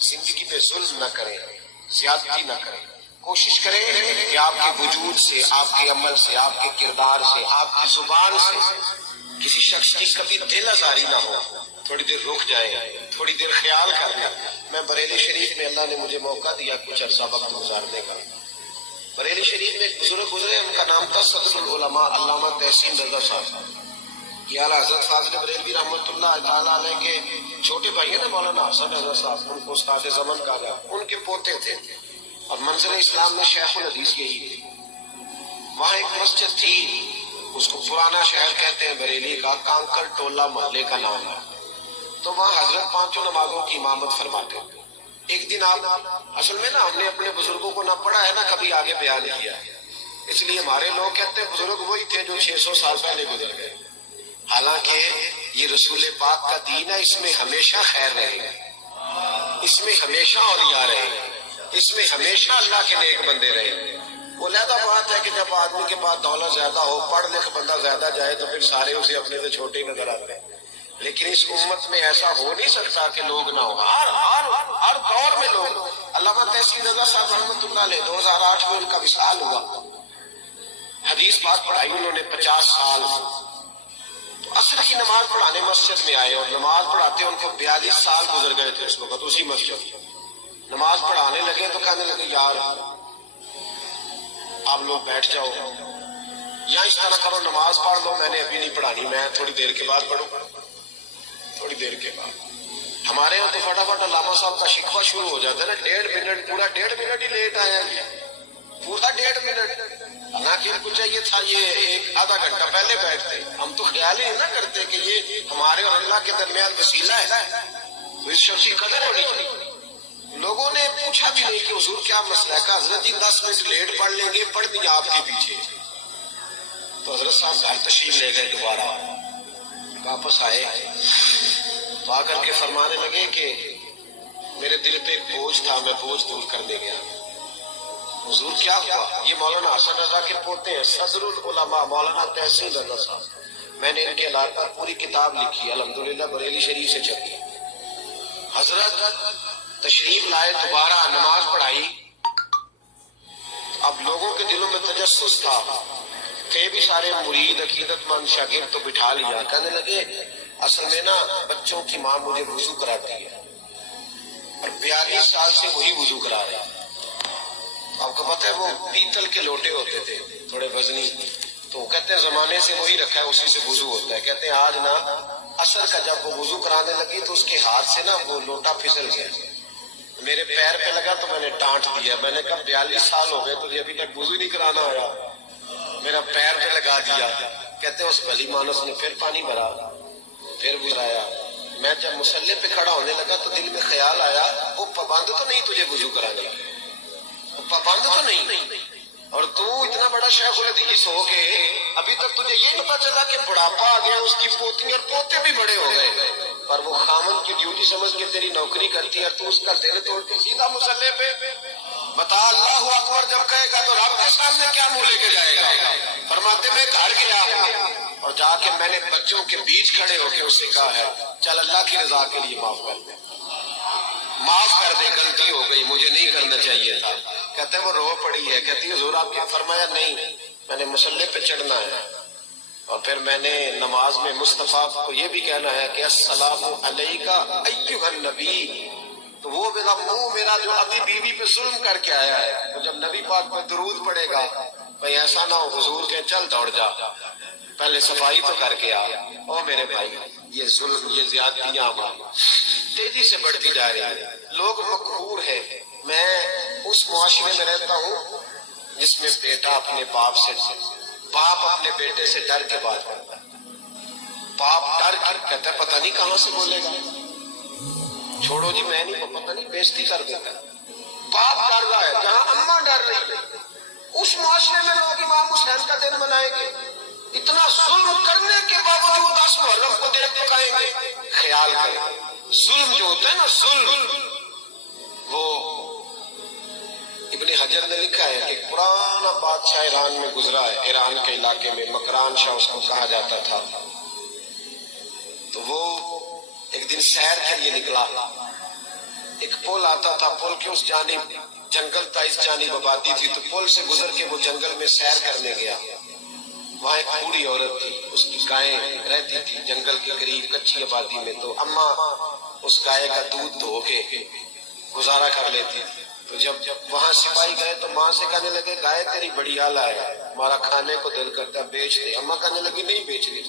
زندگی میں ظلم نہ کریں، زیادتی نہ کریں، کوشش کریں کہ آپ کے وجود سے، آپ کے عمل سے، آپ کے کردار سے، آپ کی زبان سے کسی شخص کی کبھی دل آزاری نہ ہو۔ تھوڑی دیر رک جائیں، تھوڑی دیر خیال کر لیں۔ میں بریلی شریف میں اللہ نے مجھے موقع دیا کچھ عرصہ وقت گزارنے کا۔ بریلی شریف میں ایک بزرگ گزرے، ان کا نام تھا صدر العلماء علامہ تحسین رضا صاحب۔ یہ اعلیٰ حضرت فاضل بریلوی رحمۃ اللہ تعالیٰ علیہ کے چھوٹے بھائی ہیں نا مولانا حسن رضا صاحب، ان کو استاد زمن کہا جاتا، ان کے پوتے تھے، اور منظر اسلام میں شیخ الحدیث یہی تھے۔ وہاں ایک مسجد تھی، اس کو پرانا شہر کہتے ہیں بریلی کا، کانکر ٹولہ محلے کا نام ہے۔ تو وہاں حضرت پانچوں نمازوں کی امامت فرماتے ہیں۔ ایک دن آپ، اصل میں نا ہم نے اپنے بزرگوں کو نہ پڑھا ہے نہ کبھی آگے بیان کیا ہے، اس لیے ہمارے لوگ کہتے ہیں بزرگ وہی تھے جو 600 سال پہلے گزر گئے، حالانکہ یہ رسول پاک کا دین ہے، اس میں ہمیشہ خیر رہے گا، اس میں ہمیشہ اولیاء رہے گا، اس میں ہمیشہ اللہ کے نیک بندے رہے گا۔ وہ علیحدہ بات ہے کہ جب آدمی کے پاس دولت زیادہ ہو، پڑھ لکھ بندہ زیادہ جائے تو پھر سارے اسے اپنے سے چھوٹے نظر آتے ہیں، لیکن اس امت میں ایسا ہو نہیں سکتا کہ لوگ نہ ہو، ہر دور میں لوگ۔ علامہ تحسین رضا صاحب رحمۃ اللہ علیہ 2008 میں ان کا وصال ہوا، حدیث پاک پڑھائی انہوں نے 50 سال۔ تو عصر کی نماز پڑھانے مسجد میں آئے، اور نماز پڑھاتے ان کو 42 سال گزر گئے تھے اس وقت اسی مسجد۔ نماز پڑھانے لگے تو کہنے لگے یار آپ لوگ بیٹھ جاؤ یا اس طرح کرو، نماز پڑھ لو، میں نے ابھی نہیں پڑھانی، میں تھوڑی دیر کے بعد پڑھوں گا، تھوڑی دیر کے بعد۔ ہمارے یہاں تو فٹافٹ علامہ صاحب کا شکوہ شروع ہو جاتا ہے نا، 1.5 منٹ، پورا 1.5 منٹ ہی لیٹ آیا جی، پورا 1.5 منٹ، حالانکہ ان کو چاہیے تھا یہ ایک آدھا گھنٹہ پہلے بیٹھتے۔ ہم تو خیال ہی نہ کرتے کہ یہ ہمارے اور اللہ کے درمیان وسیلہ ہے، تو اس شخص کی قدر ہونی چاہیے۔ لوگوں نے پوچھا بھی نہیں کہ حضور کیا مسئلہ ہے، کہا حضرت جی 10 منٹ لیٹ پڑھ لیں گے، پڑھ دیا آپ کے پیچھے۔ تو حضرت صاحب گھر تشریف لے گئے، دوبارہ واپس آئے تو آ کر کے فرمانے لگے کہ میرے دل پہ ایک بوجھ تھا، میں بوجھ دور کرنے گیا۔ حضور کیا ہوا؟ یہ مولانا حسن رضا کے پوتے ہیں، صدر العلماء مولانا تحسین رضا صاحب، میں نے ان کے علاقے پر پوری کتاب لکھی، الحمدللہ بریلی شریف سے چھپی۔ حضرت تشریف لائے، دوبارہ نماز پڑھائی، اب لوگوں کے دلوں میں تجسس تھا، تھے بھی سارے مرید عقیدت مند شاگرد، تو بٹھا لیا، کہنے لگے اصل میں نا بچوں کی ماں مجھے وضو کراتی ہے، اور 42 سال سے وہی وضو کرا رہا ہے۔ آپ کو پتہ ہے وہ پیتل کے لوٹے ہوتے تھے تھوڑے وزنی، تو کہتے ہیں زمانے سے وہی رکھا ہے، اسی سے وضو ہوتا ہے۔ کہتے ہیں آج نا عصر کا جب وہ وضو کرانے لگی تو اس کے ہاتھ سے نا وہ لوٹا پھسل گیا، میرے پیر پہ لگا تو میں نے ڈانٹ دیا، میں نے کہا 42 سال ہو گئے تجھے ابھی تک وضو نہیں کرانا آیا، میرا پیر پہ لگا دیا۔ کہتے ہیں اس بھلی مانس نے پھر پانی بھرا، پھر بھرایا۔ میں جب مصلی پہ کھڑا ہونے لگا تو دل میں خیال آیا وہ پابند تو نہیں تجھے وضو کرانے، پابند تو نہیں، اور تو اتنا بڑا شیخ الحدیث ہو کے ابھی تک تجھے یہ نہیں پتا چلا کہ بڑھاپا آ گیا، اس کی پوتی اور پوتے بھی بڑے ہو گئے، پر وہ خامن کی ڈیوٹی سمجھ کے تیری نوکری کرتی ہے، تو اس کا دل توڑ کے سیدھا مصلی پہ بتا اللہ اکبر جب کہے گا تو رب کے سامنے کیا منہ لے کے جائے گا؟ فرماتے میں گھر گیا اور جا کے میں نے بچوں کے بیچ کھڑے ہو کے اس سے کہا ہے چل اللہ کی رضا کے لیے معاف کر دے، معاف کر دے، غلطی ہو گئی، مجھے نہیں کرنا چاہیے تھا۔ کہتے ہیں وہ رو پڑی ہے، کہتی ہے حضور آپ نے فرمایا نہیں، میں نے مصلی پہ چڑھنا ہے، اور پھر میں نے نماز میں مصطفیٰ کو یہ بھی کہنا ہے کہ السلام علیکہ ایھا النبی، تو وہ میرا منہ میرا جو ابھی بیوی پہ ظلم کر کے آیا ہے، تو جب نبی پاک پہ درود پڑے گا بھئی ایسا نہ ہو حضور کہ چل دوڑ جا، پہلے صفائی تو کر کے آ۔ او میرے بھائی، یہ ظلم، یہ زیادتیاں ہماری تیزی سے بڑھتی جا رہی ہیں، لوگ مقہور ہیں۔ میں اس معاشرے میں رہتا ہوں جس میں بیٹا اپنے باپ سے، باپ اپنے بیٹے سے ڈر کے بات کرتا ہے، باپ ڈر کے کہتا ہے پتہ نہیں کہاں سے بولے گا، چھوڑو جی میں نہیں، پتہ نہیں بےزتی کر دیتا ہے، باپ ڈر رہا ہے، جہاں اماں ڈر رہی ہے۔ اس معاشرے میں لوگ امام حسین کا دن منائیں گے، اتنا ظلم کرنے کے باوجود 10 محرم کو دیکھ پکائیں گے۔ خیال کریں ظلم جو ہوتا ہے نا، ظلم، وہ ابن حجر نے لکھا ہے کہ پرانا بادشاہ ایران میں گزرا ہے، ایران کے علاقے میں مکران شاہ اس کو کہا جاتا تھا، تو وہ ایک دن سیر کے لیے نکلا، ایک پل آتا تھا، پل کے اس جانب جنگل تھا، اس جانب آبادی تھی، تو پل سے گزر کے وہ جنگل میں سیر کرنے گیا. وہاں ایک بوڑھی عورت تھی، اس کی گائیں رہتی تھی جنگل کے قریب کچی آبادی میں. تو اماں اس گائے کا دودھ دھو کے گزارا کر لیتی تھی. تو جب وہاں سپاہی گئے تو ماں سے کہنے لگے گائے تیری بڑی اعلیٰ ہے، ہمارا کھانے کو دل کرتا ہے، بیچ دے. اماں کہنے لگی نہیں بیچنی.